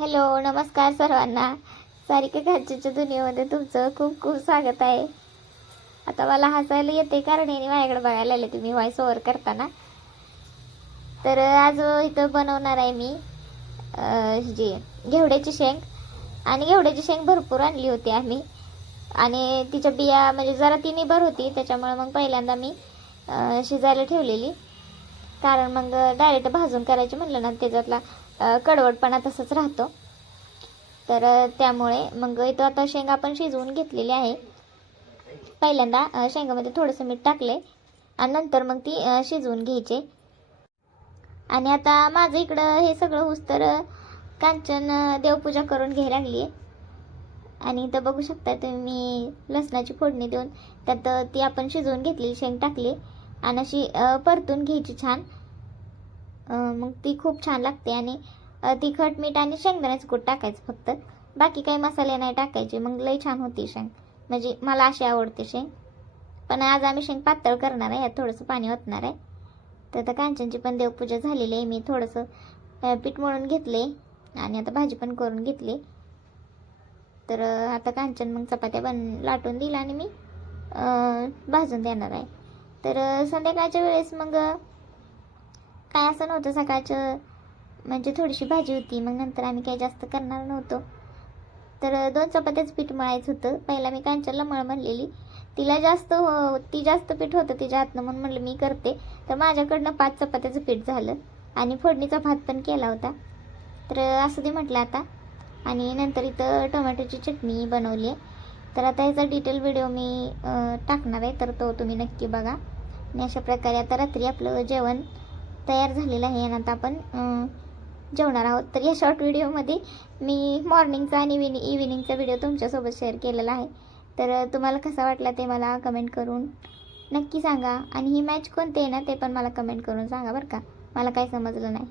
Hello, नमस्कार सर्वांना. सारिका घरच्याच्या दुनियेमध्ये तुमचं खूप खूप स्वागत आहे. आता मला हसायला येते कारण याने माझ्याकडे बघायला आले तुम्ही व्हॉइस ओव्हर करताना. तर आज इथं बनवणार आहे मी जी घेवड्याची शेंग. आणि घेवड्याची शेंग भरपूर आणली होती आम्ही, आणि तिच्या बिया म्हणजे जरा ती निबर होती, त्याच्यामुळे मग पहिल्यांदा मी शिजायला ठेवलेली. कारण मग डायरेक्ट भाजून करायची म्हणलं ना त्याच्यातला कडवटपणा तसंच राहतो. तर त्यामुळे मग इथं आता शेंग आपण शिजवून घेतलेली आहे. पहिल्यांदा शेंगामध्ये थोडंसं मीठ टाकले आणि नंतर मग ती शिजवून घ्यायचे. आणि आता माझं इकडं हे सगळं होस तर कांचन देवपूजा करून घ्यायला लागली आहे. आणि इथं बघू शकता तुम्ही लसणाची फोडणी देऊन त्यात ती आपण शिजवून घेतलेली शेंग टाकली आणि अशी परतून घ्यायची छान. मग ती खूप छान लागते. आणि तिखट मीठ आणि शेंगदाण्याचं कूट टाकायचं फक्त, बाकी काही मसाले नाही टाकायचे. मग लई छान होती शेंग, म्हणजे मला अशी आवडते शेंग. पण आज आम्ही शेंग पातळ करणार आहे, यात थोडंसं पाणी ओतणार आहे. तर आता कांचनची पण देवपूजा झालेली आहे. मी थोडंसं पीठ मळून घेतले आणि आता भाजी पण करून घेतली. तर आता कांचन मग चपात्या लाटून दिला आणि मी भाजून देणार आहे. तर संध्याकाळच्या वेळेस मग काय असं नव्हतं, सकाळचं म्हणजे थोडीशी भाजी होती, मग नंतर आम्ही काही जास्त करणार नव्हतो. तर 2 चपात्याचं पीठ मळायचं होतं. पहिला मी कांचनला म्हणलेली, तिला ती जास्त पीठ होतं तिच्या हातनं, म्हणून म्हणलं मी करते. तर माझ्याकडनं 5 चपात्याचं पीठ झालं आणि फोडणीचा भात पण केला होता. तर असं ते म्हटलं आता. आणि नंतर इथं टोमॅटोची चटणी बनवली आहे. तर आता याचा डिटेल व्हिडिओ मी टाकणार आहे, तर तो तुम्ही नक्की बघा. आणि अशा प्रकारे आता रात्री आपलं जेवण तयार झालेलं आहे आणि आता आपण जेवणार आहोत. तर या शॉर्ट व्हिडिओमध्ये मी मॉर्निंगचा आणि इव्हिनिंगचा व्हिडिओ तुमच्यासोबत शेअर केलेला आहे. तर तुम्हाला कसा वाटला ते मला कमेंट करून नक्की सांगा. आणि ही मॅच कोणती आहे ना ते पण मला कमेंट करून सांगा बरं का, मला काही समजलं नाही.